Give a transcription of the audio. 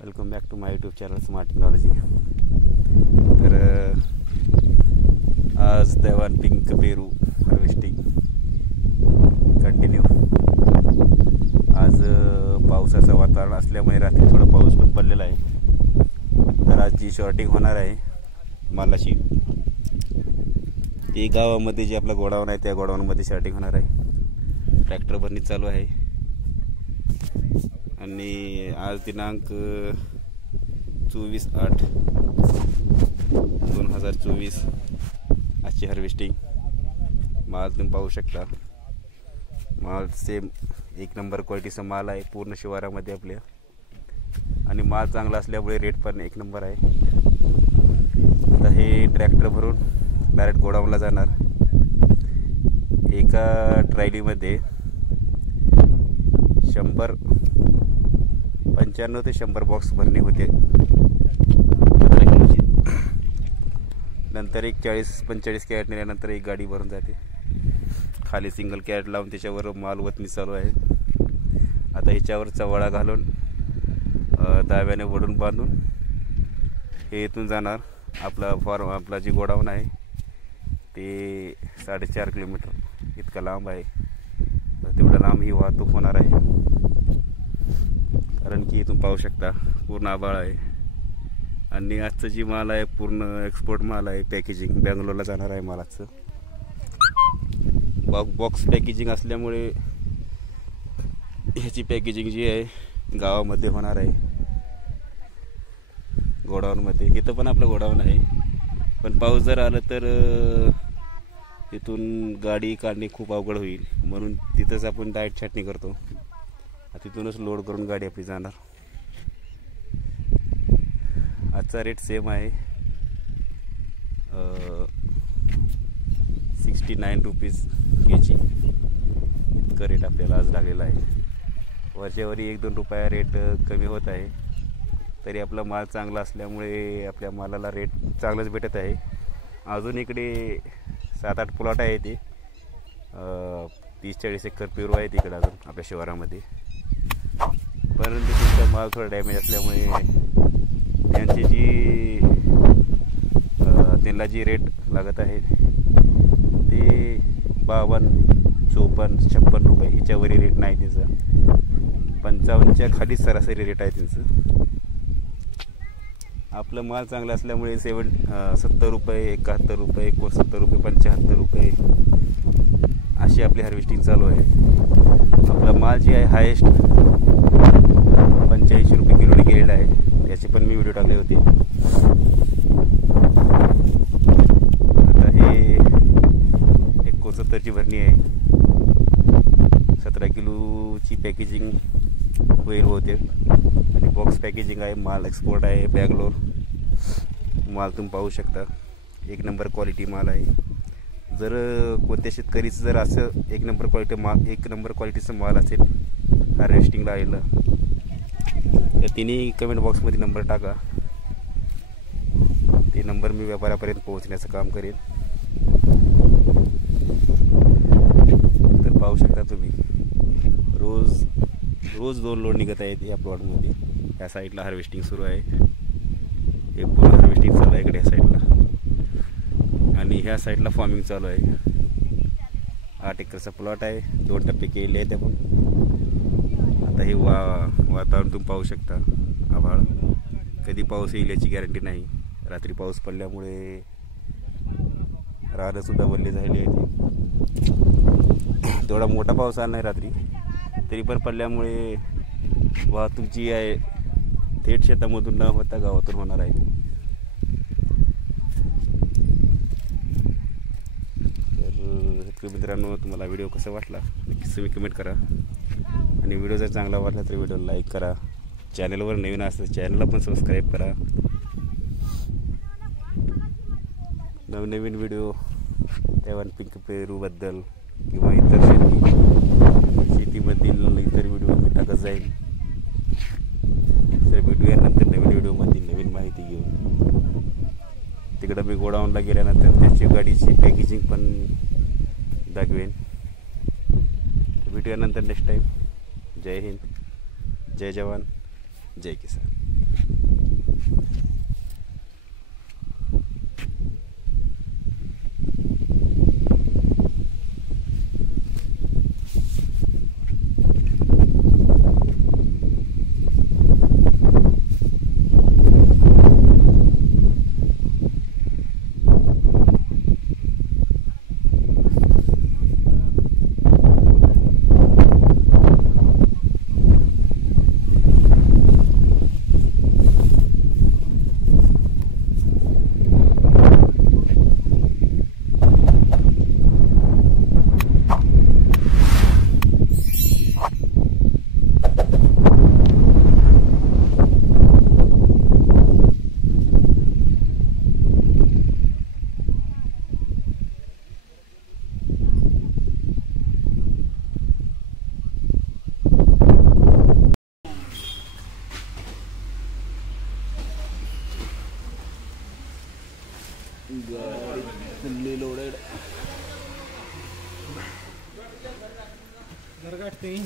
Welcome back to my YouTube channel smart technology. तर आज Taiwan pink पेरू harvesting continue. आज पावसाचं वातावरण असल्यामुळे रात्री थोडा पाऊस पण पडलेला आहे। तर आज जी शॉर्टिंग होणार आहे मालाची, ती गावामध्ये जे आपला गोडाऊन आहे त्या गोडाऊनमध्ये शॉर्टिंग होणार आहे। ट्रॅक्टर भरणी चालू आहे आणि आज दिनांक 24/8/2024 आजची हार्वेस्टिंग। माल तुम्ही पाहू शकता, माल सेम एक नंबर क्वालिटीचा माल आहे पूर्ण शिवारामध्ये आपल्या, आणि माल चांगला असल्यामुळे रेट पण एक नंबर आहे। आता हे ट्रॅक्टर भरून डायरेक्ट गोडाऊनला जाणार। एका ट्रॅलीमध्ये 95 ते 100 बॉक्स भरणे होते। नंतर एक 40-45 कॅरेट नेल्यानंतर एक गाडी भरून जाते। खाली सिंगल कॅरेट लावून त्याच्यावर माल वतनी चालू आहे। आता ह्याच्यावर चवळा घालून दाव्याने वडून बांधून हे इथून जाणार। आपला जे गोडाऊन आहे ते 4.5 किलोमीटर इतका लांब आहे। तेवढं लांब ही वाहतूक होणार आहे, कारण की इथून पाहू शकता पूर्ण आभाळ आहे। आणि आजचं जी माल आहे पूर्ण एक्सपोर्ट माल आहे, पॅकेजिंग बँगलोरला जाणार आहे मालाचं। बॉक्स पॅकेजिंग असल्यामुळे ह्याची पॅकेजिंग जी आहे गावामध्ये होणार आहे, गोडाऊनमध्ये। इथं पण आपलं गोडाऊन आहे, पण पाऊस जर आला तर तिथून गाडी काढणे खूप अवघड होईल, म्हणून तिथंच आपण डायरेक्ट छाटणी करतो। तिथूनच लोड करून गाडी आपली जाणार। आजचा रेट सेम आहे, 69 रुपीज केजी इतका रेट आपल्याला आज लागलेला आहे। वरच्यावरी 1-2 रुपया रेट कमी होत आहे, तरी आपला माल चांगला असल्यामुळे आपल्या मालाला रेट चांगलाच भेटत आहे। अजून इकडे 7-8 प्लॉट आहे, ते 30-40 एकर पेरू आहे तिकडे अजून आपल्या शिवारामध्ये। परंतु तुमचा माल थोडा डॅमेज असल्यामुळे त्यांना जी रेट लागत आहे ते 52, 54, 56 रुपये ह्याच्यावरी रेट नाही त्याचं। 55च्या खालीच सरासरी रेट आहे त्यांचं। आपलं माल चांगला असल्यामुळे 70 रुपये, 71 रुपये, 69 रुपये, 75 रुपये अशी आपली हार्वेस्टिंग चालू आहे। आपला माल जी आहे हायेस्ट 85 रुपये किलोने गेलेला आहे, त्याचे पण मी व्हिडिओ टाकले होते। आता हे 69ची भरणी आहे, 17 किलोची पॅकेजिंग होईल होते, आणि बॉक्स पॅकेजिंग आहे। माल एक्सपोर्ट आहे बँगलोर। माल तुम्ही पाहू शकता, एक नंबर क्वालिटी माल आहे। जर कोणत्या शेतकरीचं जर असं एक नंबर क्वालिटीचं माल असेल हार्वेस्टिंगला आलेलं, तर तिने कमेंट बॉक्समध्ये नंबर टाका, ते नंबर मी व्यापाऱ्यापर्यंत पोहोचण्याचं काम करेन। तर पाहू शकता तुम्ही, रोज 2 लोड निघत आहेत या प्लॉटमध्ये। या साईडला हार्वेस्टिंग सुरू आहे, हे पूर्ण हार्वेस्टिंग चालू आहे इकडे या साईडला, आणि ह्या साईडला फार्मिंग चालू आहे। 8 एकरचा प्लॉट आहे, 2 टप्पे केले आहेत आपण। आता हे वातावरण तुम्ही पाहू शकता, आभाळ, कधी पाऊस येईल याची गॅरंटी नाही। रात्री पाऊस पडल्यामुळे रानंसुद्धा वल्ले झालेली आहे। तेवढा मोठा पाऊस आला नाही रात्री, तरी पण पडल्यामुळे वाहतूक जी आहे थेट शेतामधून न होता गावातून होणार आहे। तर मित्रांनो, तुम्हाला व्हिडिओ कसा वाटला नक्कीच तुम्ही कमेंट करा, आणि व्हिडिओ जर चांगला वाटला तर व्हिडिओ लाईक करा। चॅनलवर नवीन असतं चॅनलला पण सबस्क्राईब करा। नवनवीन व्हिडिओ तैवान पिंक पेरूबद्दल किंवा इतर शेतीमधील इतर व्हिडिओ मी टाकत जाईल। तर भेटूया नंतर नवीन व्हिडिओमध्ये नवीन माहिती घेऊन। तिकडं मी गोडाऊनला गेल्यानंतर त्याची गाडीची पॅकेजिंग पण दाखवेन। भेटूया नंतर नेक्स्ट टाईम। जय हिंद, जय जवान, जय किसान। गाड़ी फुल्ली लोडेड. जर काटते